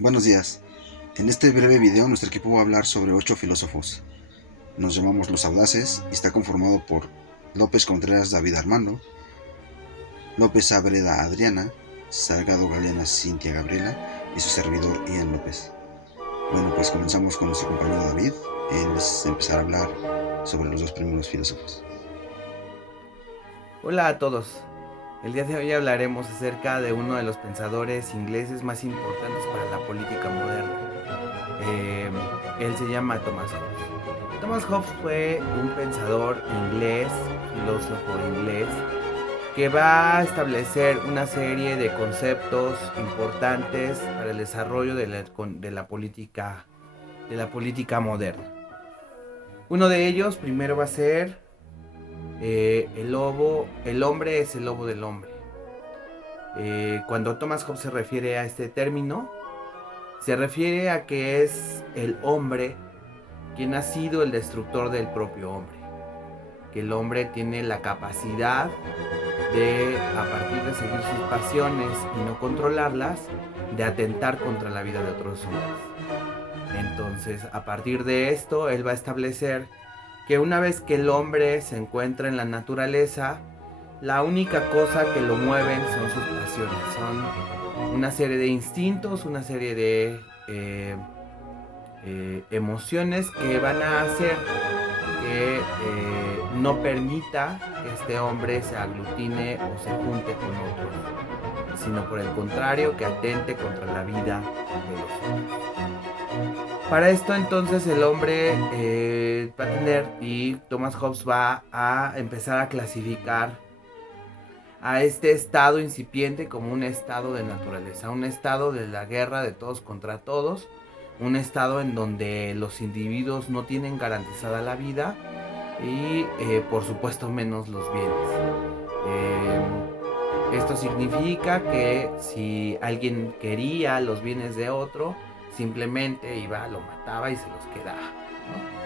Buenos días. En este breve video nuestro equipo va a hablar sobre 8 filósofos. Nos llamamos Los Audaces y está conformado por López Contreras David Armando, López Abreda Adriana, Salgado Galeana Cintia Gabriela y su servidor Ian López. Bueno, pues comenzamos con nuestro compañero David. Él les empezará a hablar sobre los dos primeros filósofos. Hola a todos. El día de hoy hablaremos acerca de uno de los pensadores ingleses más importantes para la política moderna. Eh, Él se llama Thomas Hobbes. Thomas Hobbes fue un pensador inglés, filósofo inglés, que va a establecer una serie de conceptos importantes para el desarrollo de la política moderna. Uno de ellos primero va a ser el hombre es el lobo del hombre. Cuando Thomas Hobbes se refiere a este término, se refiere a que es el hombre quien ha sido el destructor del propio hombre. Que el hombre tiene la capacidad de, a partir de seguir sus pasiones y no controlarlas, de atentar contra la vida de otros hombres. Entonces, a partir de esto, él va a establecer que una vez que el hombre se encuentra en la naturaleza, la única cosa que lo mueven son sus pasiones, son una serie de instintos, una serie de emociones que van a hacer que no permita que este hombre se aglutine o se junte con otros, sino por el contrario, que atente contra la vida de los hombres. Para esto entonces el hombre va a tener, y Thomas Hobbes va a empezar a clasificar a este estado incipiente como un estado de naturaleza, un estado de la guerra de todos contra todos, un estado en donde los individuos no tienen garantizada la vida y por supuesto menos los bienes. Esto significa que si alguien quería los bienes de otro, simplemente iba, lo mataba y se los quedaba, ¿no?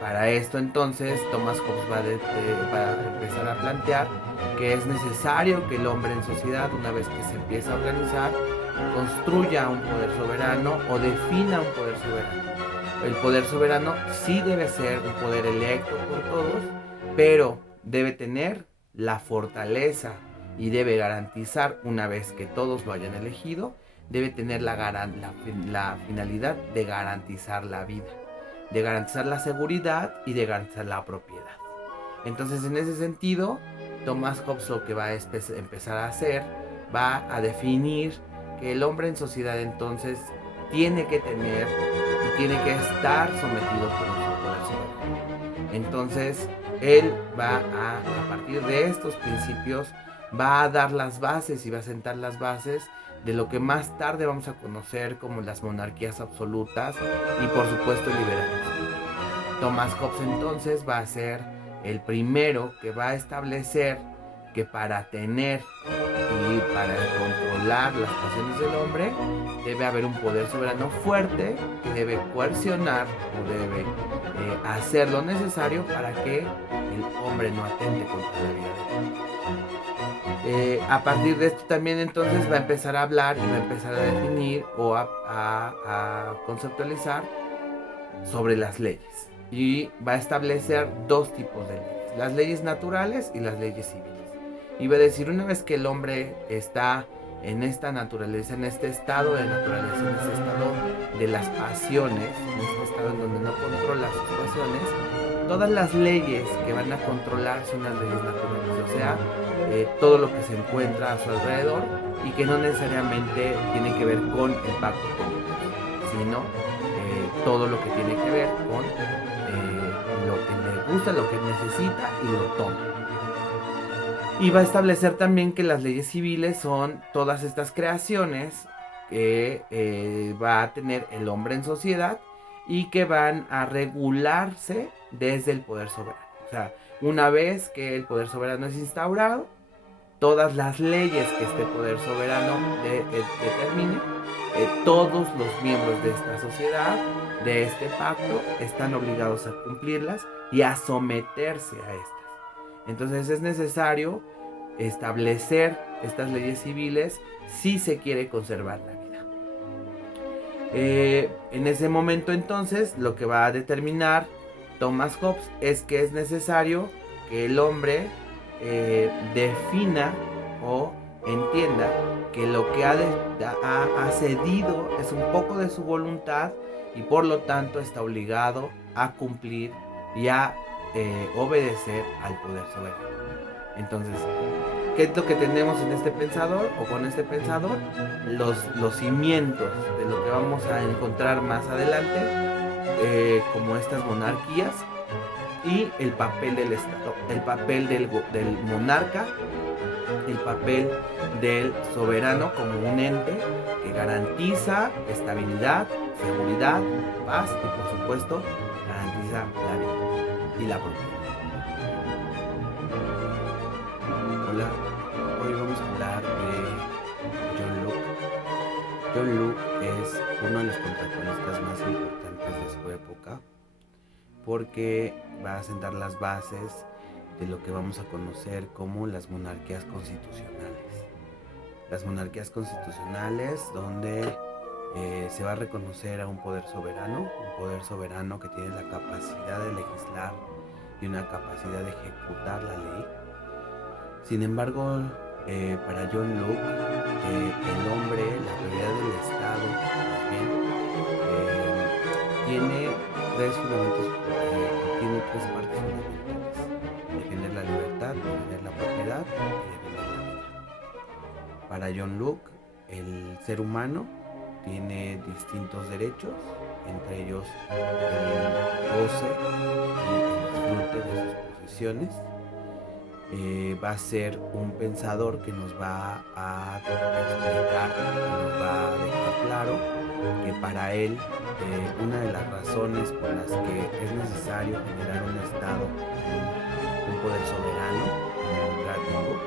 Para esto entonces Thomas Hobbes va a empezar a plantear que es necesario que el hombre en sociedad, una vez que se empieza a organizar, construya un poder soberano o defina un poder soberano. El poder soberano sí debe ser un poder electo por todos, pero debe tener la fortaleza y debe garantizar, una vez que todos lo hayan elegido, debe tener la finalidad de garantizar la vida, de garantizar la seguridad y de garantizar la propiedad. Entonces, en ese sentido, Thomas Hobbes lo que va a empezar a hacer, va a definir que el hombre en sociedad entonces tiene que tener y tiene que estar sometido por un poder soberano. Entonces, él va a partir de estos principios, va a dar las bases y va a sentar las bases de lo que más tarde vamos a conocer como las monarquías absolutas y por supuesto el liberalismo. Thomas Hobbes entonces va a ser el primero que va a establecer que para tener y para controlar las pasiones del hombre debe haber un poder soberano fuerte que debe coercionar o debe hacer lo necesario para que el hombre no atente contra la vida del hombre. A partir de esto también entonces va a empezar a hablar y va a empezar a definir o a conceptualizar sobre las leyes y va a establecer dos tipos de leyes, las leyes naturales y las leyes civiles. Y va a decir, una vez que el hombre está en esta naturaleza, en este estado de naturaleza, en este estado de las pasiones, en este estado en donde no controla sus pasiones, todas las leyes que van a controlar son las leyes naturales, o sea, todo lo que se encuentra a su alrededor y que no necesariamente tiene que ver con el pacto político, sino todo lo que tiene que ver con lo que le gusta, lo que necesita y lo toma. Y va a establecer también que las leyes civiles son todas estas creaciones que va a tener el hombre en sociedad y que van a regularse desde el poder soberano. O sea, una vez que el poder soberano es instaurado, todas las leyes que este poder soberano determine, todos los miembros de esta sociedad, de este pacto, están obligados a cumplirlas y a someterse a estas. Entonces es necesario establecer estas leyes civiles si se quiere conservar la vida. En ese momento entonces lo que va a determinar Thomas Hobbes es que es necesario que el hombre defina o entienda que lo que ha cedido es un poco de su voluntad y por lo tanto está obligado a cumplir y a obedecer al poder soberano. Entonces, ¿qué es lo que tenemos en este pensador o con este pensador? Los cimientos de lo que vamos a encontrar más adelante, como estas monarquías y el papel del Estado, el papel del monarca, el papel del soberano como un ente que garantiza estabilidad, seguridad, paz y por supuesto garantiza la vida y la propiedad. Hola, hoy vamos a hablar de John Locke. John Locke es uno de los contractualistas más importantes de su época porque va a sentar las bases de lo que vamos a conocer como las monarquías constitucionales. Las monarquías constitucionales donde se va a reconocer a un poder soberano que tiene la capacidad de legislar y una capacidad de ejecutar la ley. Sin embargo, para John Locke, el hombre, la prioridad del Estado, más bien, tiene tres fundamentos, tiene tres partes fundamentales: defender la libertad, defender la propiedad y defender la vida. Para John Locke, el ser humano tiene distintos derechos, entre ellos el goce y el disfrute de sus posesiones. Va a ser un pensador que nos va a explicar, nos va a dejar claro que para él una de las razones por las que es necesario generar un Estado, un poder soberano, democrático,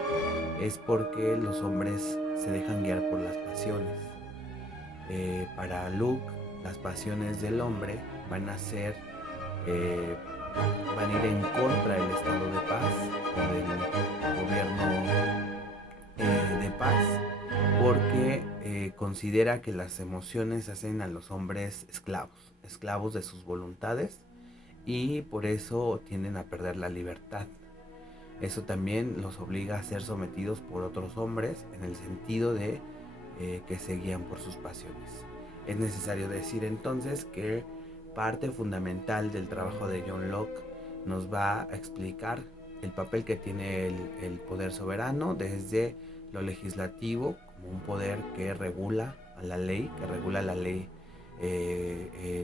es porque los hombres se dejan guiar por las pasiones. Para Locke, las pasiones del hombre van a ser van a ir en contra del estado de paz o del gobierno de paz, porque considera que las emociones hacen a los hombres esclavos de sus voluntades, y por eso tienden a perder la libertad. Eso también los obliga a ser sometidos por otros hombres en el sentido de que se guían por sus pasiones. Es necesario decir entonces que parte fundamental del trabajo de John Locke nos va a explicar el papel que tiene el poder soberano desde lo legislativo, como un poder que regula a la ley,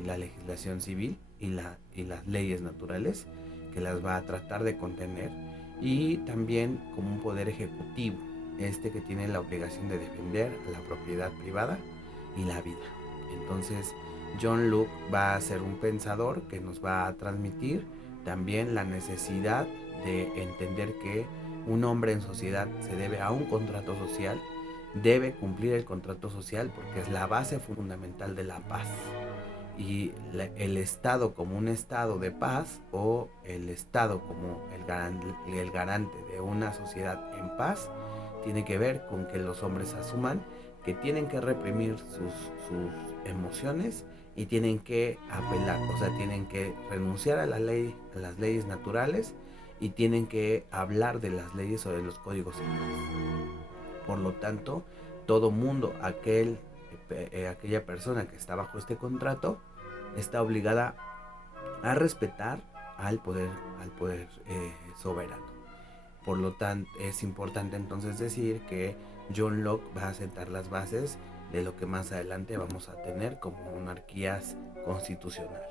la legislación civil y las leyes naturales, que las va a tratar de contener, y también como un poder ejecutivo, que tiene la obligación de defender la propiedad privada y la vida. Entonces, John Locke va a ser un pensador que nos va a transmitir también la necesidad de entender que un hombre en sociedad se debe a un contrato social, debe cumplir el contrato social porque es la base fundamental de la paz. Y el Estado como un estado de paz, o el Estado como el garante de una sociedad en paz, tiene que ver con que los hombres asuman que tienen que reprimir sus emociones y tienen que apelar, o sea, tienen que renunciar a las leyes naturales, y tienen que hablar de las leyes o de los códigos civiles. Por lo tanto, todo mundo, aquella persona que está bajo este contrato, está obligada a respetar al poder soberano. Por lo tanto, es importante entonces decir que John Locke va a sentar las bases de lo que más adelante vamos a tener como monarquías constitucionales.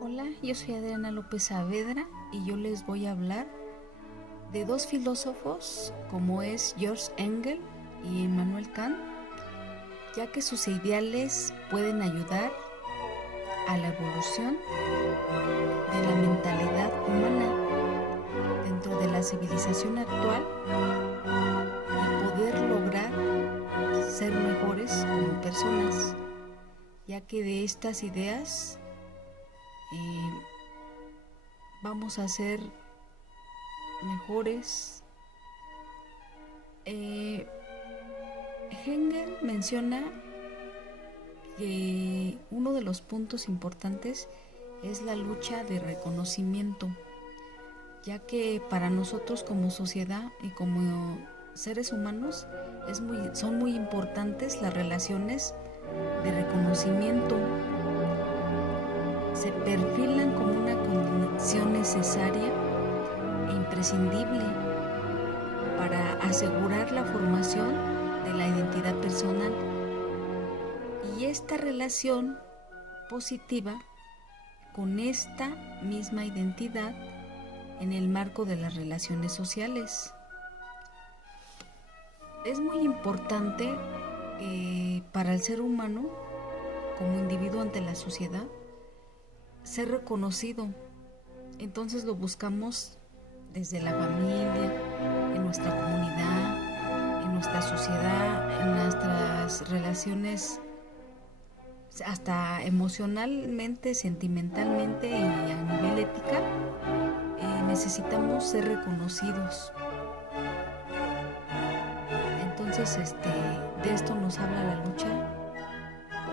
Hola, yo soy Adriana López Saavedra y yo les voy a hablar de dos filósofos como es George Engel y Immanuel Kant, ya que sus ideales pueden ayudar a la evolución de la mentalidad humana dentro de la civilización actual y poder lograr ser mejores como personas, ya que de estas ideas vamos a ser mejores. Engel menciona que uno de los puntos importantes es la lucha de reconocimiento, ya que para nosotros como sociedad y como seres humanos son muy importantes las relaciones de reconocimiento. Se perfilan como una condición necesaria e imprescindible para asegurar la formación de la identidad personal. Y esta relación positiva con esta misma identidad en el marco de las relaciones sociales. Es muy importante para el ser humano como individuo ante la sociedad ser reconocido. Entonces lo buscamos desde la familia, en nuestra comunidad, en nuestra sociedad, en nuestras relaciones, hasta emocionalmente, sentimentalmente y a nivel ética, necesitamos ser reconocidos. Entonces, de esto nos habla la lucha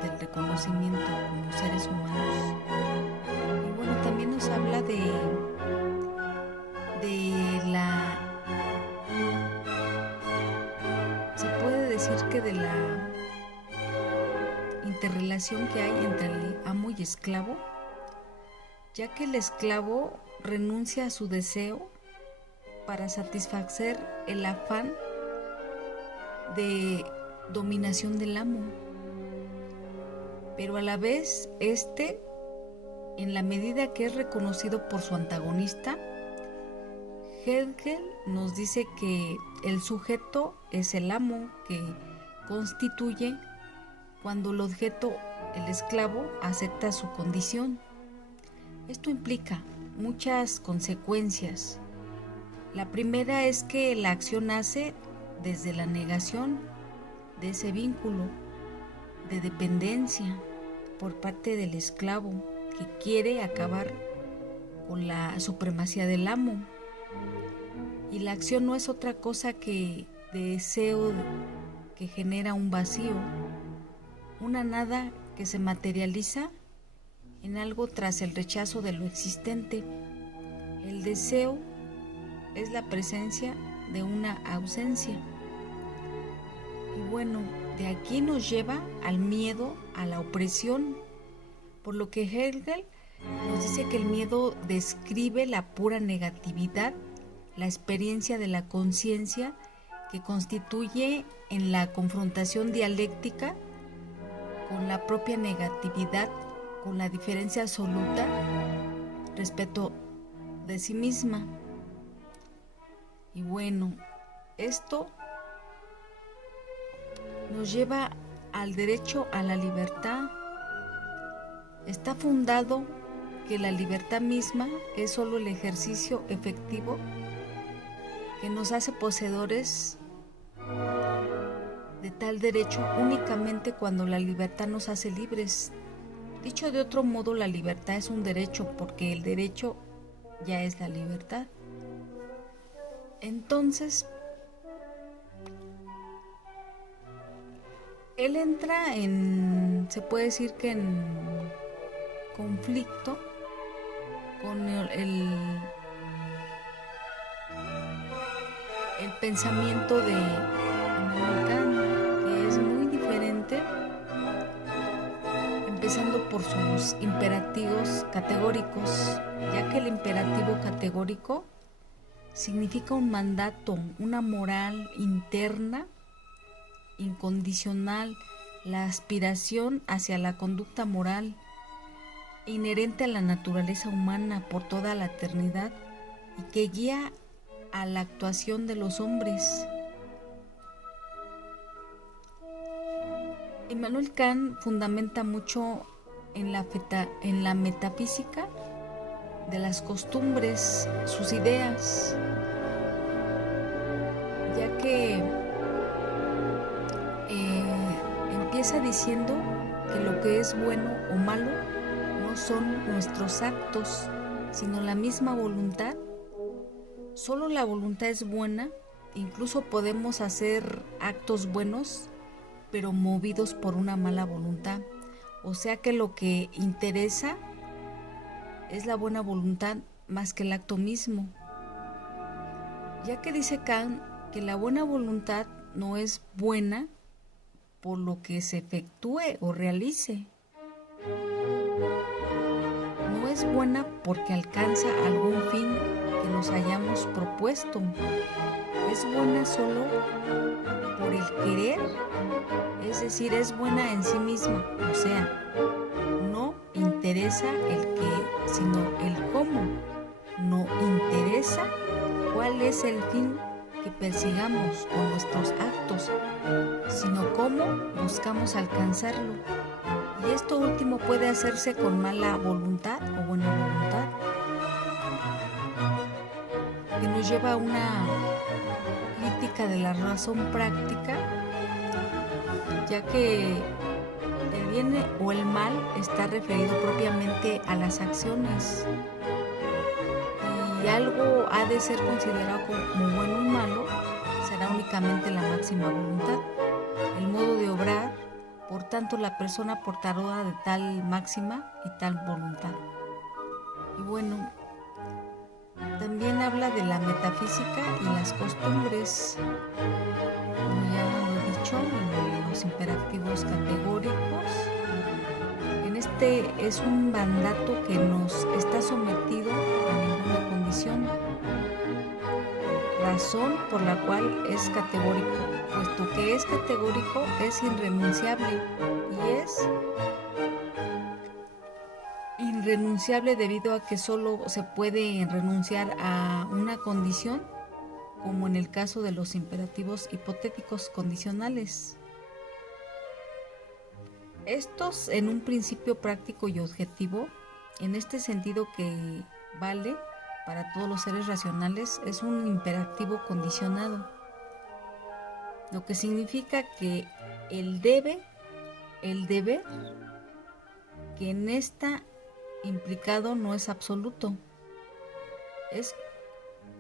del reconocimiento como seres humanos. Y bueno, también nos habla de la, se puede decir que de la interrelación que hay entre el amo y esclavo, ya que el esclavo renuncia a su deseo para satisfacer el afán de dominación del amo, pero a la vez en la medida que es reconocido por su antagonista, Hegel nos dice que el sujeto es el amo que constituye cuando el objeto, el esclavo, acepta su condición. Esto implica muchas consecuencias. La primera es que la acción nace desde la negación de ese vínculo de dependencia por parte del esclavo que quiere acabar con la supremacía del amo. Y la acción no es otra cosa que deseo que genera un vacío, una nada que se materializa en algo tras el rechazo de lo existente. El deseo es la presencia de una ausencia. Y bueno, de aquí nos lleva al miedo, a la opresión, por lo que Hegel nos dice que el miedo describe la pura negatividad, la experiencia de la conciencia que constituye en la confrontación dialéctica con la propia negatividad, con la diferencia absoluta respecto de sí misma. Y bueno, esto nos lleva al derecho a la libertad. Está fundado que la libertad misma es solo el ejercicio efectivo que nos hace poseedores de tal derecho únicamente cuando la libertad nos hace libres. Dicho de otro modo, la libertad es un derecho porque el derecho ya es la libertad. Entonces, él entra se puede decir que en conflicto con el pensamiento de Immanuel Kant, que es muy diferente, empezando por sus imperativos categóricos, ya que el imperativo categórico significa un mandato, una moral interna, incondicional, la aspiración hacia la conducta moral, inherente a la naturaleza humana por toda la eternidad y que guía a la actuación de los hombres. Immanuel Kant fundamenta mucho en la metafísica de las costumbres sus ideas, ya que empieza diciendo que lo que es bueno o malo no son nuestros actos, sino la misma voluntad. Solo la voluntad es buena, incluso podemos hacer actos buenos, pero movidos por una mala voluntad. O sea que lo que interesa es la buena voluntad más que el acto mismo. Ya que dice Kant que la buena voluntad no es buena por lo que se efectúe o realice. No es buena porque alcanza algún fin que nos hayamos propuesto. Es buena solo por el querer, es decir, es buena en sí misma. O sea, no interesa el qué, sino el cómo. No interesa cuál es el fin que persigamos con nuestros actos, sino cómo buscamos alcanzarlo. Y esto último puede hacerse con mala voluntad o buena voluntad, que nos lleva a una crítica de la razón práctica, ya que el bien o el mal está referido propiamente a las acciones. Y algo ha de ser considerado como bueno o malo será únicamente la máxima voluntad, el modo de obrar, por tanto la persona portadora de tal máxima y tal voluntad. Y bueno, también habla de la metafísica y las costumbres, como ya lo he dicho, en los imperativos categóricos. En este es un mandato que nos está sometido a ninguna condición, razón por la cual es categórico, puesto que es categórico es irrenunciable y es irrenunciable debido a que solo se puede renunciar a una condición, como en el caso de los imperativos hipotéticos condicionales. Estos en un principio práctico y objetivo, en este sentido que vale para todos los seres racionales, es un imperativo condicionado, lo que significa que el deber, que en esta implicado no es absoluto, es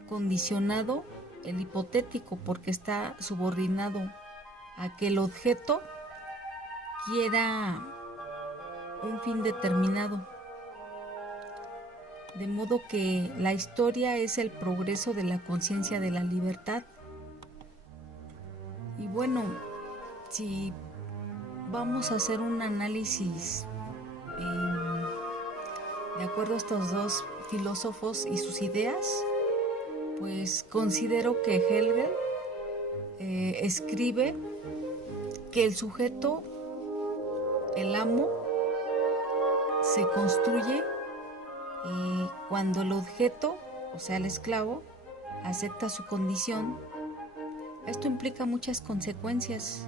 condicionado el hipotético porque está subordinado a que el objeto quiera un fin determinado, de modo que la historia es el progreso de la conciencia de la libertad. Y bueno, si vamos a hacer un análisis de acuerdo a estos dos filósofos y sus ideas, pues considero que Hegel escribe que el sujeto, el amo, se construye cuando el objeto, o sea el esclavo, acepta su condición. Esto implica muchas consecuencias.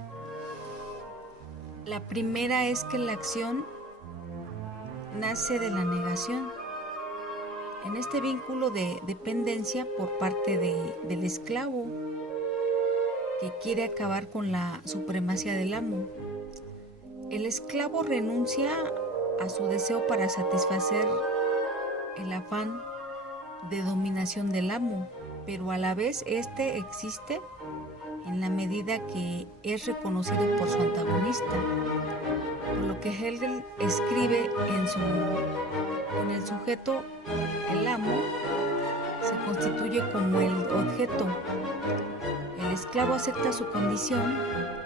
La primera es que la acción nace de la negación. En este vínculo de dependencia por parte del esclavo, que quiere acabar con la supremacía del amo. El esclavo renuncia a su deseo para satisfacer el afán de dominación del amo, pero a la vez este existe en la medida que es reconocido por su antagonista, por lo que Hegel escribe en el sujeto, el amo se constituye como el objeto. El esclavo acepta su condición,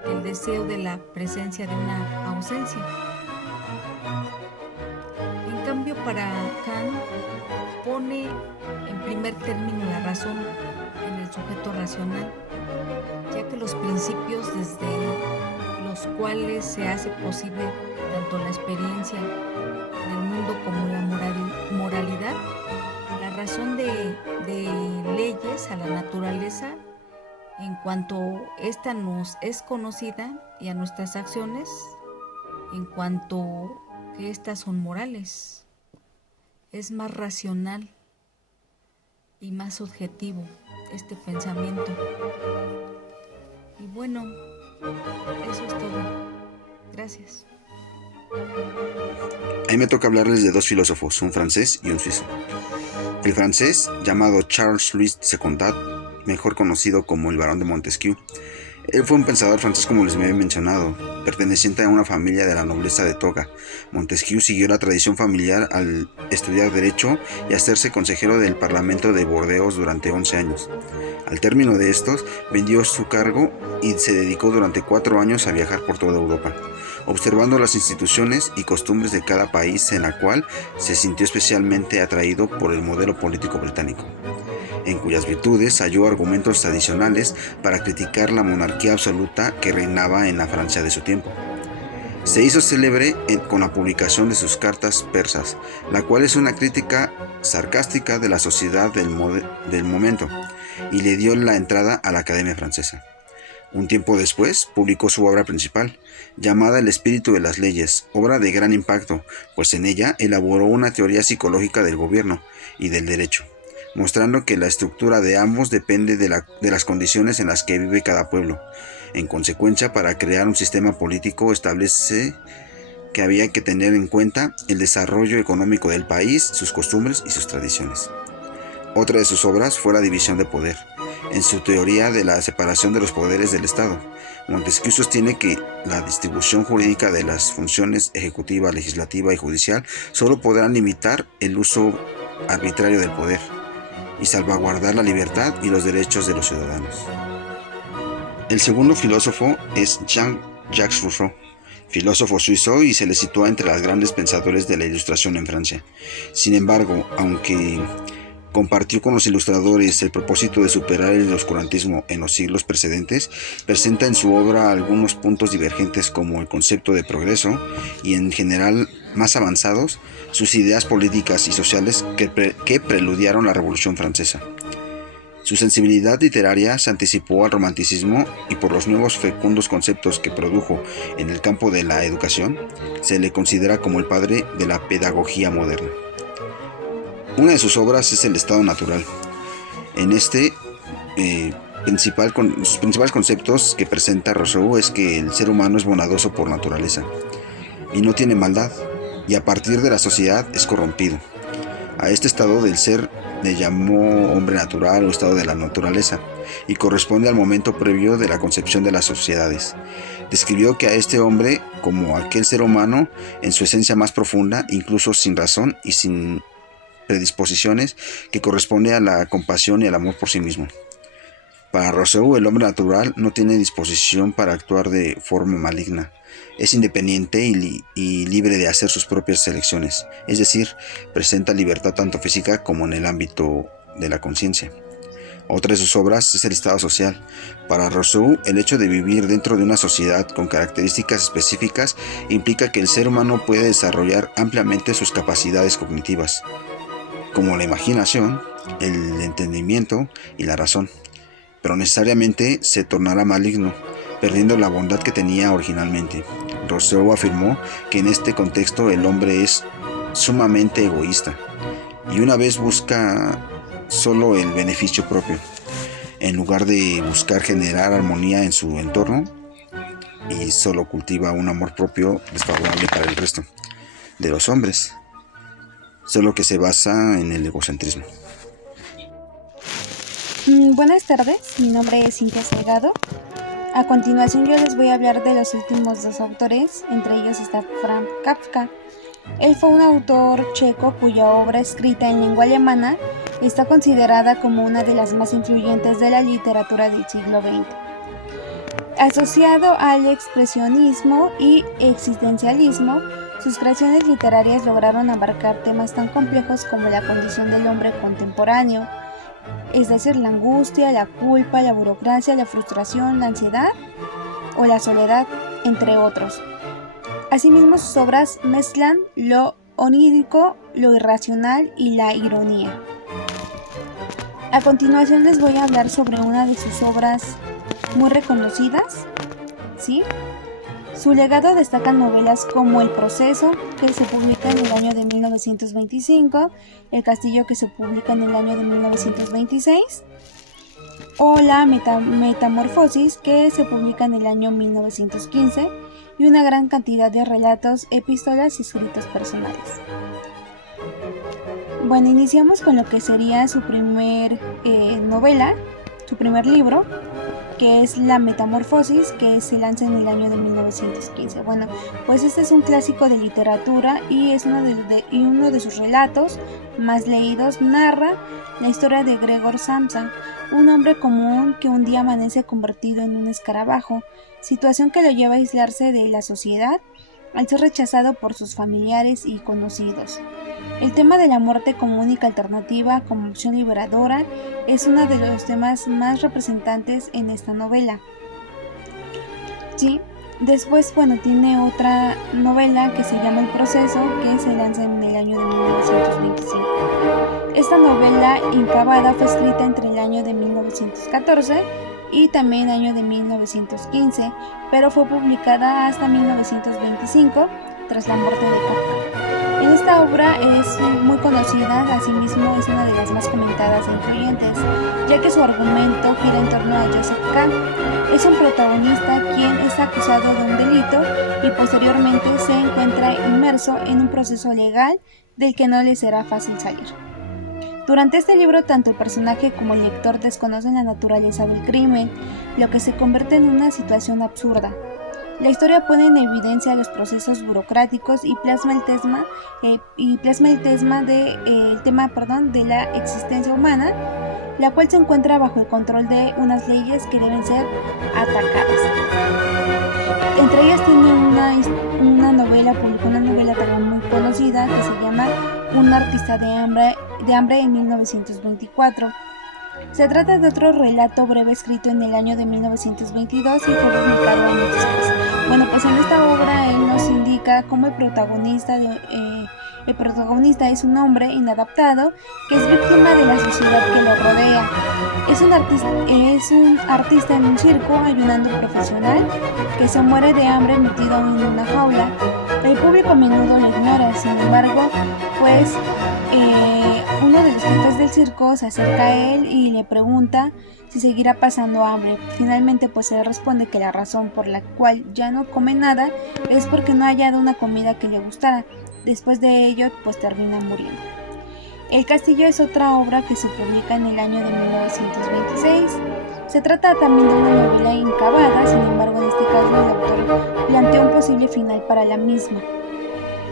el deseo de la presencia de una ausencia. En cambio, para Kant pone en primer término la razón en el sujeto racional, ya que los principios desde los cuales se hace posible tanto la experiencia del mundo como la moralidad, la razón de leyes a la naturaleza en cuanto ésta nos es conocida y a nuestras acciones en cuanto que éstas son morales. Es más racional y más objetivo este pensamiento. Y bueno, eso es todo. Gracias. Ahí me toca hablarles de dos filósofos, un francés y un suizo. El francés, llamado Charles Louis Secondat, mejor conocido como el Barón de Montesquieu, Él fue un pensador francés, como les había mencionado, perteneciente a una familia de la nobleza de Toga. Montesquieu siguió la tradición familiar al estudiar Derecho y hacerse consejero del Parlamento de Burdeos durante 11 años. Al término de estos, vendió su cargo y se dedicó durante 4 años a viajar por toda Europa, observando las instituciones y costumbres de cada país, en la cual se sintió especialmente atraído por el modelo político británico, en cuyas virtudes halló argumentos adicionales para criticar la monarquía absoluta que reinaba en la Francia de su tiempo. Se hizo célebre con la publicación de sus cartas persas, la cual es una crítica sarcástica de la sociedad del momento, y le dio la entrada a la Academia Francesa. Un tiempo después, publicó su obra principal, llamada El espíritu de las leyes, obra de gran impacto, pues en ella elaboró una teoría psicológica del gobierno y del derecho, mostrando que la estructura de ambos depende de las condiciones en las que vive cada pueblo. En consecuencia, para crear un sistema político establece que había que tener en cuenta el desarrollo económico del país, sus costumbres y sus tradiciones. Otra de sus obras fue La división de poder, en su teoría de la separación de los poderes del Estado. Montesquieu sostiene que la distribución jurídica de las funciones ejecutiva, legislativa y judicial solo podrán limitar el uso arbitrario del poder y salvaguardar la libertad y los derechos de los ciudadanos. El segundo filósofo es Jean-Jacques Rousseau, filósofo suizo, y se le sitúa entre los grandes pensadores de la Ilustración en Francia. Sin embargo, aunque compartió con los ilustradores el propósito de superar el oscurantismo en los siglos precedentes, presenta en su obra algunos puntos divergentes como el concepto de progreso y, en general, más avanzados, sus ideas políticas y sociales que preludiaron la Revolución Francesa. Su sensibilidad literaria se anticipó al romanticismo y por los nuevos fecundos conceptos que produjo en el campo de la educación, se le considera como el padre de la pedagogía moderna. Una de sus obras es El estado natural. En este, sus principales conceptos que presenta Rousseau es que el ser humano es bondadoso por naturaleza y no tiene maldad, y a partir de la sociedad es corrompido. A este estado del ser le llamó hombre natural o estado de la naturaleza, y corresponde al momento previo de la concepción de las sociedades. Describió que a este hombre como aquel ser humano en su esencia más profunda, incluso sin razón y sin predisposiciones, que corresponde a la compasión y al amor por sí mismo. Para Rousseau, el hombre natural no tiene disposición para actuar de forma maligna. Es independiente y libre de hacer sus propias elecciones, es decir, presenta libertad tanto física como en el ámbito de la conciencia. Otra de sus obras es El estado social. Para Rousseau, el hecho de vivir dentro de una sociedad con características específicas implica que el ser humano puede desarrollar ampliamente sus capacidades cognitivas, como la imaginación, el entendimiento y la razón, pero necesariamente se tornará maligno, perdiendo la bondad que tenía originalmente. Rousseau afirmó que en este contexto el hombre es sumamente egoísta y una vez busca solo el beneficio propio, en lugar de buscar generar armonía en su entorno, y solo cultiva un amor propio desfavorable para el resto de los hombres, solo que se basa en el egocentrismo. Buenas tardes, mi nombre es Cintia Salgado. A continuación yo les voy a hablar de los últimos dos autores, entre ellos está Franz Kafka. Él fue un autor checo cuya obra escrita en lengua alemana está considerada como una de las más influyentes de la literatura del siglo XX. Asociado al expresionismo y existencialismo, sus creaciones literarias lograron abarcar temas tan complejos como la condición del hombre contemporáneo, es decir, la angustia, la culpa, la burocracia, la frustración, la ansiedad o la soledad, entre otros. Asimismo, sus obras mezclan lo onírico, lo irracional y la ironía. A continuación les voy a hablar sobre una de sus obras muy reconocidas, ¿sí? Su legado destacan novelas como El proceso, que se publica en el año de 1925, El castillo, que se publica en el año de 1926, o La metamorfosis, que se publica en el año 1915, y una gran cantidad de relatos, epístolas y escritos personales. Bueno, iniciamos con lo que sería su primer novela, su primer libro, que es La Metamorfosis, que se lanza en el año de 1915. Bueno, pues este es un clásico de literatura y es uno de sus relatos más leídos. Narra la historia de Gregor Samsa, un hombre común que un día amanece convertido en un escarabajo, situación que lo lleva a aislarse de la sociedad al ser rechazado por sus familiares y conocidos. El tema de la muerte como única alternativa, como opción liberadora, es uno de los temas más representantes en esta novela. Sí, después, tiene otra novela que se llama El Proceso, que se lanza en el año de 1925. Esta novela incavada fue escrita entre el año de 1914 y también el año de 1915, pero fue publicada hasta 1925 tras la muerte de Kafka. En esta obra es muy conocida, asimismo es una de las más comentadas e influyentes, ya que su argumento gira en torno a Joseph K. Es un protagonista quien es acusado de un delito y posteriormente se encuentra inmerso en un proceso legal del que no le será fácil salir. Durante este libro, tanto el personaje como el lector desconocen la naturaleza del crimen, lo que se convierte en una situación absurda. La historia pone en evidencia los procesos burocráticos y plasma el tema de la existencia humana, la cual se encuentra bajo el control de unas leyes que deben ser atacadas. Entre ellas tiene una novela también muy conocida que se llama Un artista de hambre en 1924. Se trata de otro relato breve escrito en el año de 1922 y fue publicado años después. Bueno, pues en esta obra él nos indica cómo el protagonista es un hombre inadaptado que es víctima de la sociedad que lo rodea. Es un artista en un circo ayudando profesional que se muere de hambre metido en una jaula. El público a menudo lo ignora, sin embargo, uno de los clientes del circo se acerca a él y le pregunta si seguirá pasando hambre. Finalmente se le responde que la razón por la cual ya no come nada es porque no ha hallado una comida que le gustara. Después de ello termina muriendo. El Castillo es otra obra que se publica en el año de 1926. Se trata también de una novela incavada, sin embargo en este caso el autor plantea un posible final para la misma.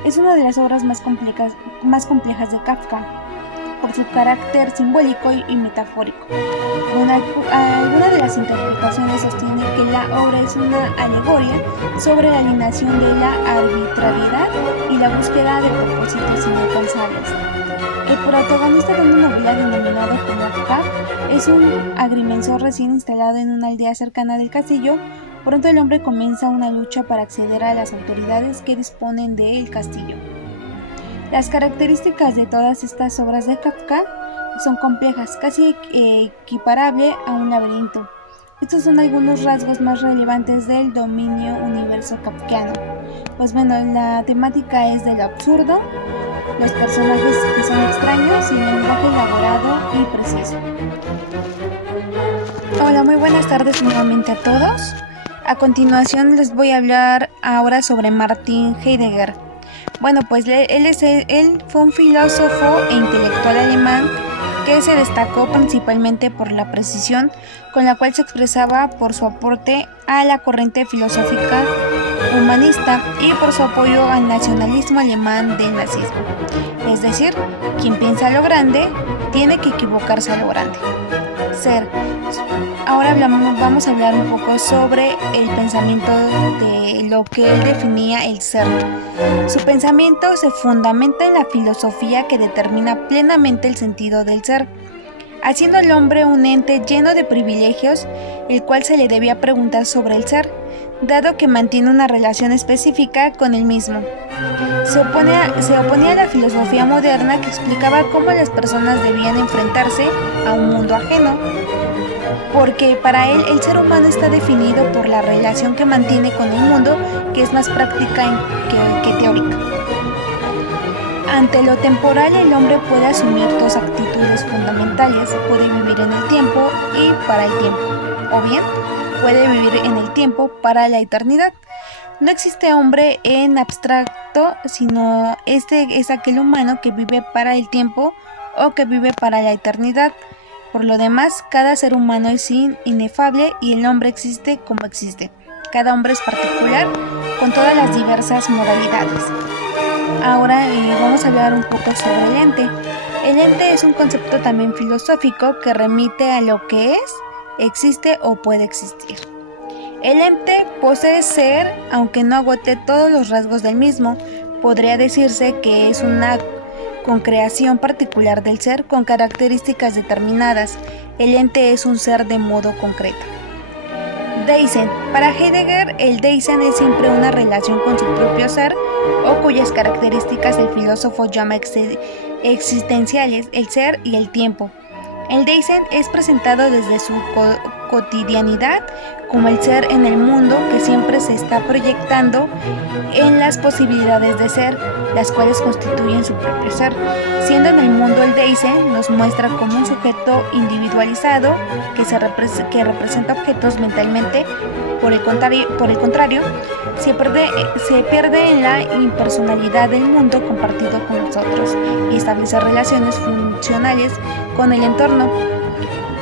Es una de las obras más complejas de Kafka, por su carácter simbólico y metafórico. Alguna de las interpretaciones sostiene que la obra es una alegoria sobre la alienación de la arbitrariedad y la búsqueda de propósitos inalcanzables. El protagonista de una novela denominada como Cap es un agrimensor recién instalado en una aldea cercana del castillo. Pronto el hombre comienza una lucha para acceder a las autoridades que disponen del castillo. Las características de todas estas obras de Kafka son complejas, casi equiparable a un laberinto. Estos son algunos rasgos más relevantes del dominio universo kafkiano. La temática es de lo absurdo, los personajes que son extraños y el lenguaje elaborado y preciso. Hola, muy buenas tardes nuevamente a todos. A continuación les voy a hablar ahora sobre Martin Heidegger. Él fue un filósofo e intelectual alemán que se destacó principalmente por la precisión con la cual se expresaba, por su aporte a la corriente filosófica humanista y por su apoyo al nacionalismo alemán del nazismo. Es decir, quien piensa a lo grande tiene que equivocarse a lo grande. Ahora vamos a hablar un poco sobre el pensamiento de lo que él definía el ser. Su pensamiento se fundamenta en la filosofía que determina plenamente el sentido del ser, haciendo al hombre un ente lleno de privilegios, el cual se le debía preguntar sobre el ser, dado que mantiene una relación específica con el mismo. Se oponía a la filosofía moderna que explicaba cómo las personas debían enfrentarse a un mundo ajeno, porque para él el ser humano está definido por la relación que mantiene con el mundo, que es más práctica que teórica. Ante lo temporal, el hombre puede asumir dos actitudes fundamentales: puede vivir en el tiempo y para el tiempo, o bien puede vivir en el tiempo para la eternidad. No existe hombre en abstracto, sino este es aquel humano que vive para el tiempo o que vive para la eternidad. Por lo demás, cada ser humano es inefable y el hombre existe como existe. Cada hombre es particular, con todas las diversas moralidades. Ahora vamos a hablar un poco sobre el ente. El ente es un concepto también filosófico que remite a lo que es, existe o puede existir. El ente posee ser, aunque no agote todos los rasgos del mismo. Podría decirse que es una concreación particular del ser con características determinadas. El ente es un ser de modo concreto. Dasein. Para Heidegger, el Dasein es siempre una relación con su propio ser o cuyas características el filósofo llama existenciales, el ser y el tiempo. El Dasein es presentado desde su cotidianidad como el ser en el mundo que siempre se está proyectando en las posibilidades de ser, las cuales constituyen su propio ser. Siendo en el mundo el Dasein nos muestra como un sujeto individualizado que representa objetos mentalmente. Por el contrario, se pierde en la impersonalidad del mundo compartido con nosotros y establece relaciones funcionales con el entorno.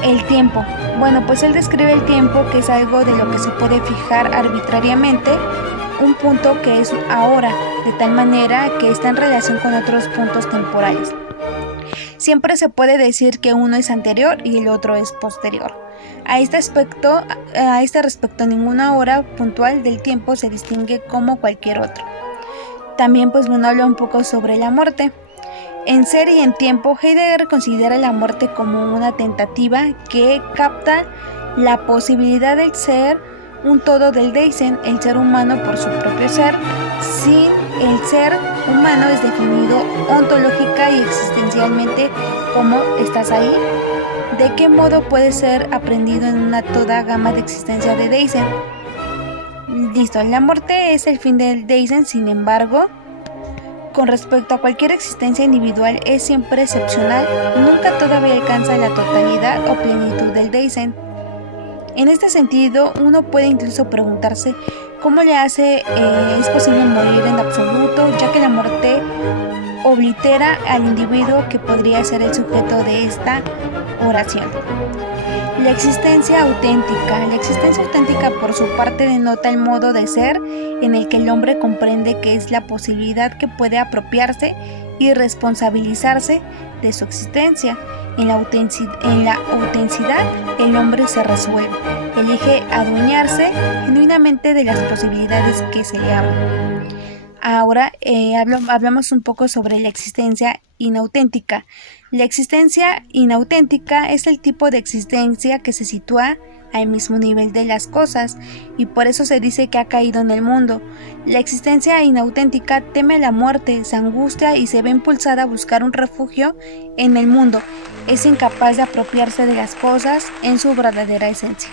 El tiempo. Bueno, pues él describe el tiempo, que es algo de lo que se puede fijar arbitrariamente, un punto que es ahora, de tal manera que está en relación con otros puntos temporales. Siempre se puede decir que uno es anterior y el otro es posterior. A este respecto, ninguna hora puntual del tiempo se distingue como cualquier otro. También habla un poco sobre la muerte. En Ser y en Tiempo, Heidegger considera la muerte como una tentativa que capta la posibilidad del ser un todo del Dasein, el ser humano por su propio ser. Sin el ser humano es definido ontológica y existencialmente como ¿estás ahí? ¿De qué modo puede ser aprendido en una toda gama de existencia de Dasein? Listo, la muerte es el fin del Dasein, sin embargo, con respecto a cualquier existencia individual es siempre excepcional, nunca todavía alcanza la totalidad o plenitud del Dasein. En este sentido, uno puede incluso preguntarse cómo es posible morir en absoluto, ya que la muerte oblitera al individuo que podría ser el sujeto de esta oración. La existencia auténtica. La existencia auténtica por su parte denota el modo de ser en el que el hombre comprende que es la posibilidad que puede apropiarse y responsabilizarse de su existencia. En la autenticidad el hombre se resuelve, elige adueñarse genuinamente de las posibilidades que se le abren. Ahora hablamos un poco sobre la existencia inauténtica. La existencia inauténtica es el tipo de existencia que se sitúa al mismo nivel de las cosas y por eso se dice que ha caído en el mundo. La existencia inauténtica teme la muerte, se angustia y se ve impulsada a buscar un refugio en el mundo. Es incapaz de apropiarse de las cosas en su verdadera esencia.